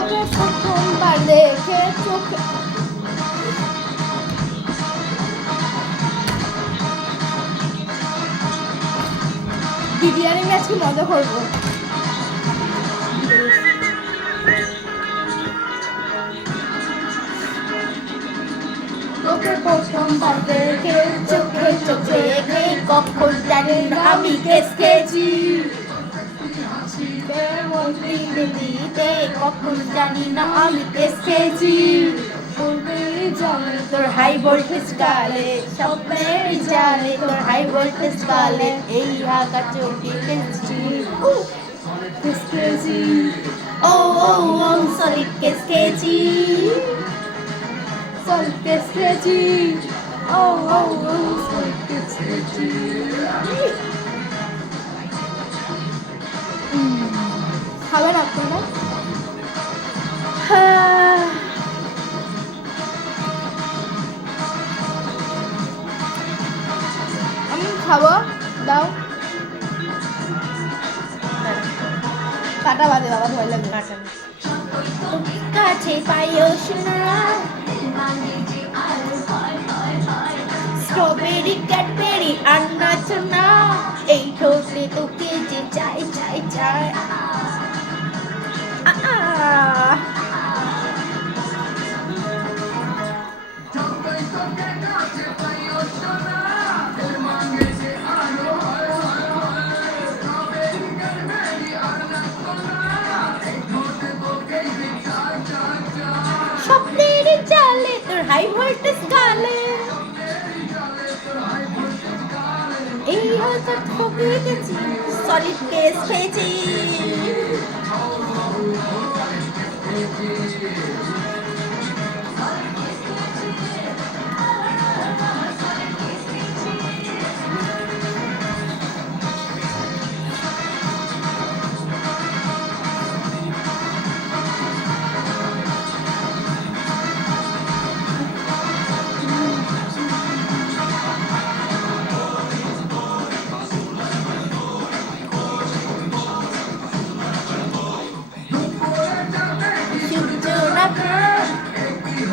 তোকে প্রথমবার দেখে চোখে বিরিয়ানি আজকে মজা করবো। তোকে প্রথমবার দেখে চোখে চোখে কখন জানি না আমি কেসকেছি দিতে কখন জানি না আমি কেসকেছি তোর হাই ভোল্টেজ গালে স্বপ্নের জালে তোর হাই ভোল্টেজ গালে এই আগা চোখে কেসকেছি ও সলিড কেসকেছি সলিড কেসকেছি ও সলিড কেসকেছি। খাবেন আপনারা? আমি খাবো, দাও। কাটা বাদে বাবা, ভয় লাগে। কাটা কাছে পাইও শোনা স্ট্রবেরি ক্যাডবেরি আর নাচনা এই ঠোঁটে তোকে যে চাই চাই চাই স্বপ্নের জালে তোর হাই ভোল্টেজ গালে এই হালকা ঠকে গেছি সলিড কেস খেয়েছি।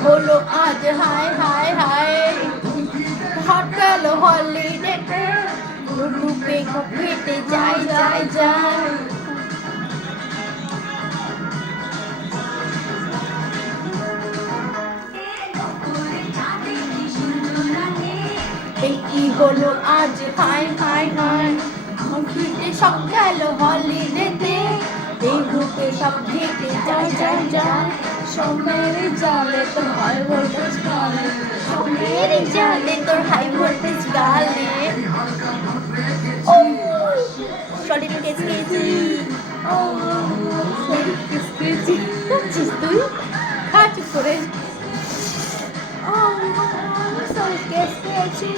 হলো আজ হায় হায় হায় হোটেল হলিডেতে ডুবে ঘুরতে যাই যাই যাই এই হলো আজ হায় হায় হায় ঘুরতে সব গেল হলিডেতে এই গ্রুপে সব ঘেটে যাই যাই যাই সোমের জালে তোর হাই ভোল্টেজ গালে সোমের জালে তোর হাই ভোল্টেজ গালে ও সলিড কেসকেছি ও সলিড কেসকেছি খাচ্ছিস তুই খা চুপ করে ও সলিড কেসকেছি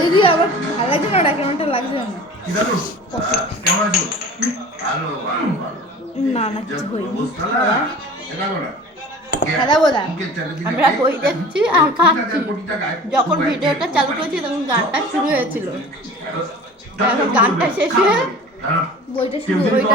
দিদি আবার ভালো লাগছে না কেমনটা লাগছে না না না কিছু হয়নি আমরা বই দেখছি আর খাচ্ছি। যখন ভিডিওটা চালু করেছি তখন গানটা শুরু হয়েছিল, এখন গানটা শেষ হয়ে বইটা শুরু হলো।